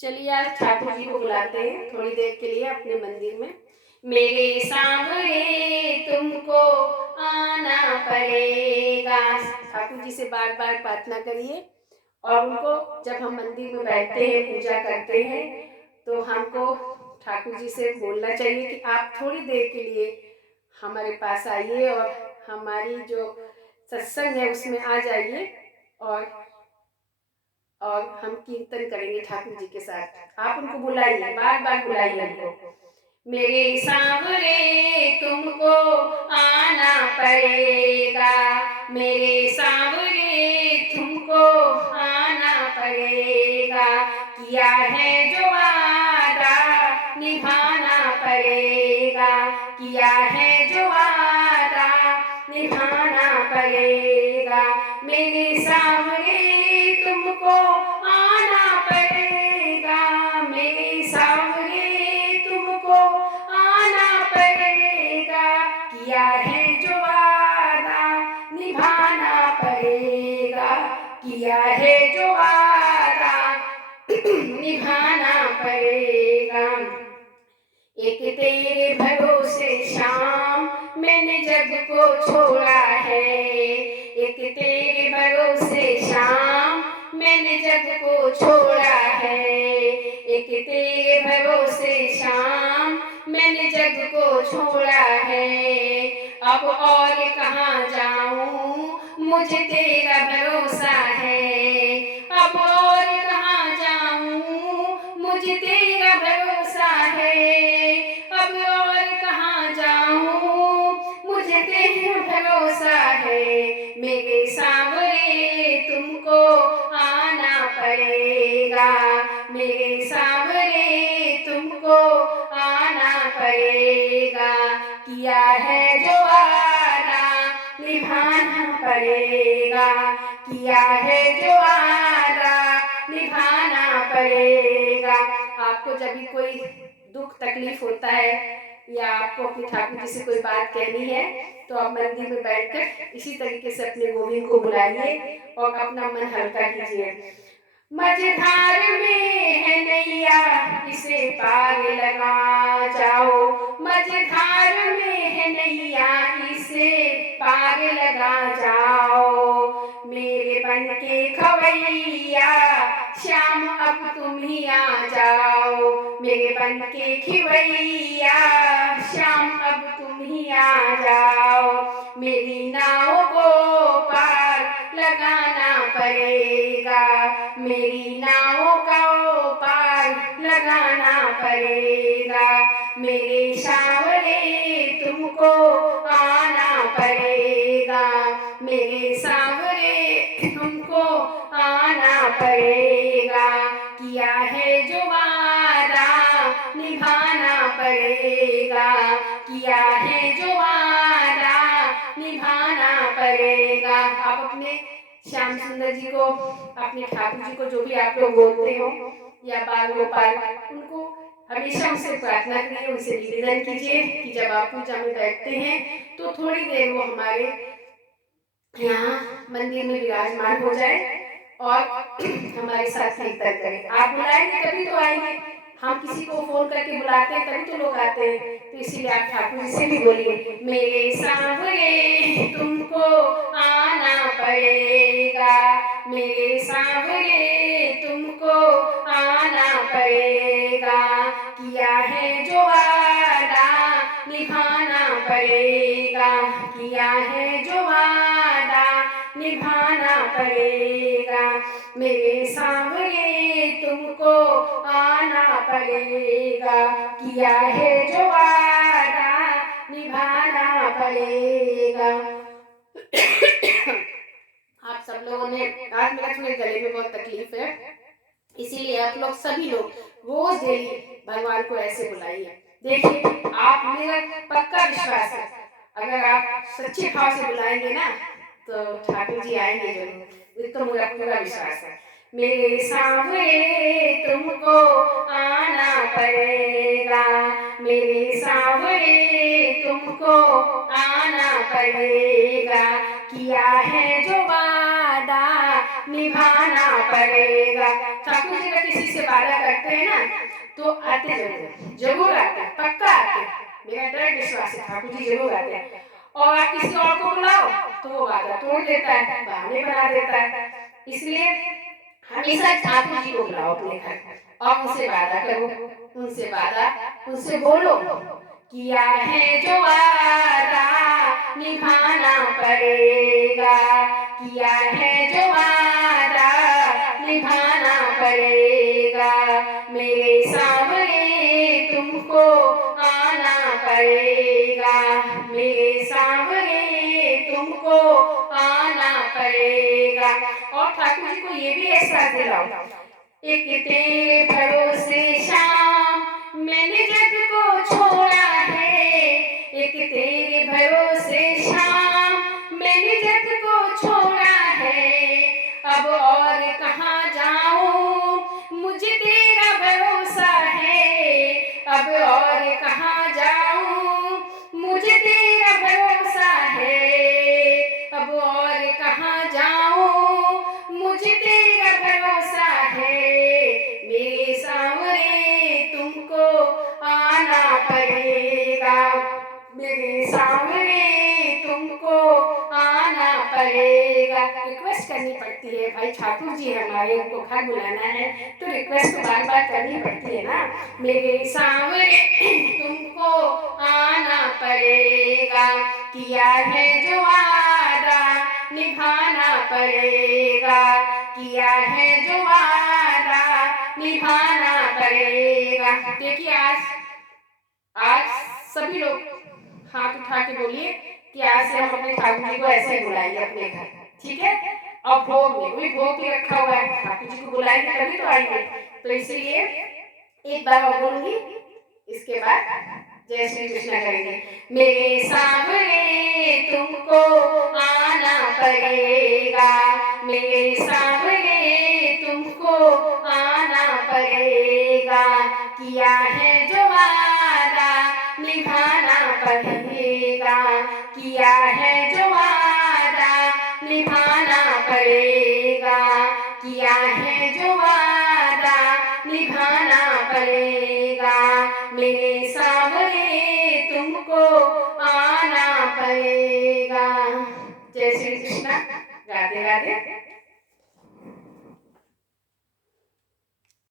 चलिए आज ठाकुर जी को बुलाते हैं थोड़ी देर के लिए अपने मंदिर में। मेरे सांवरे तुमको आना पड़ेगा। ठाकुर जी से बार बार प्रार्थना करिए और उनको जब हम मंदिर में बैठते हैं पूजा करते हैं तो हमको ठाकुर जी से बोलना चाहिए कि आप थोड़ी देर के लिए हमारे पास आइए और हमारी जो सत्संग है उसमें आ जाइए और हम कीर्तन करेंगे ठाकुर जी के साथ। आप उनको बुलाइए, बार बार बुलाइए उनको। मेरे सांवरे तुमको आना पड़ेगा, मेरे सांवरे तुमको आना पड़ेगा। किया है जो वादा निभाना पड़ेगा, किया है जो वादा निभाना पड़ेगा। मेरे सांवरे तुमको आना पड़ेगा, मेरे सांवरे तुमको आना पड़ेगा। किया है जो वादा निभाना पड़ेगा, किया है जो वादा निभाना पड़ेगा। एक तेरे भरोसे शाम मैंने जग को छोड़ा है, एक तेरे भरोसे शाम मैंने जग को छोड़ा है, एक तेरे भरोसे शाम मैंने जग को छोड़ा है। अब और कहाँ जाऊँ मुझे तेरा भरोसा है, अब और कहाँ जाऊँ मुझे तेरा भरोसा है, अब और कहाँ जाऊँ मुझे तेरा भरोसा है। मेरे सांवरे तुमको आना पड़ेगा, मेरे सांवरे तुमको आना पड़ेगा। किया है जो वादा निभाना पड़ेगा, किया है जो वादा निभाना पड़ेगा। आपको जब भी कोई दुख तकलीफ होता है या आपको अपने ठाकुर जी से कोई बात कहनी है तो आप मंदिर में बैठकर इसी तरीके से अपने गोविंद को बुलाइए और अपना मन हल्का कीजिए। मझधार में है नैया इसे पार लगा जाओ, मझधार में है नैया इसे पार लगा जाओ। मेरे बन के खवैया श्याम अब तुम ही आ जाओ, मेरे बन के खिवैया श्याम अब तुम ही आ जाओ। मेरी नाव को पार लगाना पड़ेगा, मेरी नाव को पार लगाना पड़ेगा। मेरे सांवरे तुमको आना पड़ेगा, मेरे सांवरे तुमको आना पड़ेगा। किया है जो वादा निभाना पड़ेगा, किया है जो वादा निभाना पड़ेगा। आप अपने श्याम सुंदर जी को, अपने ठाकुर जी को, जो भी आप लोग बोलते हो या बाल गोपाल, उनको हमेशा उनसे प्रार्थना करिए, उनसे निवेदन कीजिए कि जब आप पूजा में बैठते हैं तो थोड़ी देर वो हमारे यहाँ मंदिर में विराजमान हो जाए और हमारे साथ कीर्तन करें। आप बुलाएंगे तभी तो आएंगे, हम किसी को फोन करके बुलाते हैं तभी तो लोग आते हैं। तो इसीलिए आप ठाकुर जी से भी बोलिए, मेरे सांवरे तुमको आना पड़ेगा, मेरे सांवरे तुमको आना पड़ेगा। किया है जो वादा निभाना पड़ेगा, किया है जो वादा निभाना पड़ेगा। मेरे सांवरे तुमको आना पड़ेगा, किया है जो वादा निभाना पड़ेगा। आप सब लोगों ने, आज मेरा थोड़े गले में बहुत तकलीफ है, इसीलिए आप लोग सभी लोग रोज डेली भगवान को ऐसे बुलाइए। देखिए आप, मेरा पक्का विश्वास है अगर आप सच्चे भाव से बुलाएंगे ना तो ठाकुर जी आएंगे जरूर, तो मेरा पूरा विश्वास है। मेरे सांवरे तुमको आना पड़ेगा, मेरे सांवरे तुमको आना पड़ेगा। किया है जो वादा निभाना पड़ेगा। ठाकुर जी का किसी से वादा करते तो आते जरूर आते, पक्का आते, मेरा दृढ़ विश्वास है ठाकुर जी जरूर आते हैं। और आप किसी और को बुलाओ तो वो वादा तोड़ देता है, बहाने बना देता है। इसलिए हमेशा ठाकुर जी को बुलाओ अपने घर और उनसे वादा करो, उनसे वादा, उनसे बोलो, किया है जो वादा निभाना पड़ेगा, किया है जो वादा निभाना पड़ेगा, मेरे सामने तुमको आना पड़ेगा, मेरे सामने तुमको आना पड़ेगा। और ठाकुर जी को ये भी एहसास दिलाओ, एक तेरे भरोसे शाम मैंने जग को छोड़ा है, एक तेरे भरोसे शाम मैंने जग को छोड़ा है, अब और कहाँ जाऊं मुझे तेरा भरोसा है, अब और कहाँ जाऊं मुझे तेरा भरोसा है, अब और कहाँ जाऊं मुझे तेरा भरोसा है, मेरे सामने तुमको आना पड़ेगा, मेरे सामने तुमको आना पड़ेगा। रिक्वेस्ट करनी पड़ती है भाई, ठाकुर जी हमारे, उनको घर बुलाना है तो रिक्वेस्ट बार बार करनी पड़ती है ना। मेरे सामने तुमको आना पड़ेगा, किया है जो वादा निभाना पड़ेगा, किया है जो वादा निभाना पड़ेगा। देखिए आज सभी लोग हाथ उठा के बोलिए कि आज से हम अपने ठाकुर जी को ऐसे ही बुलाएंगे अपने घर, ठीक है। और भोग में भी भोग भी रखा हुआ है, ठाकुर जी को बुलाएंगे तभी तो आएंगे। तो इसलिए एक बार और बोलूंगी, इसके बाद जय श्री कृष्ण करेंगे। मेरे सामने तुमको आना पड़ेगा, मेरे सामने तुमको आना पड़ेगा, किया है जो वादा निभाना पड़ेगा, किया है जो वादा निभाना पड़ेगा, किया है जो वादा निभाना पड़ेगा, मेरे सामने तुमको आना पड़ेगा। जय श्री कृष्ण। राधे राधे।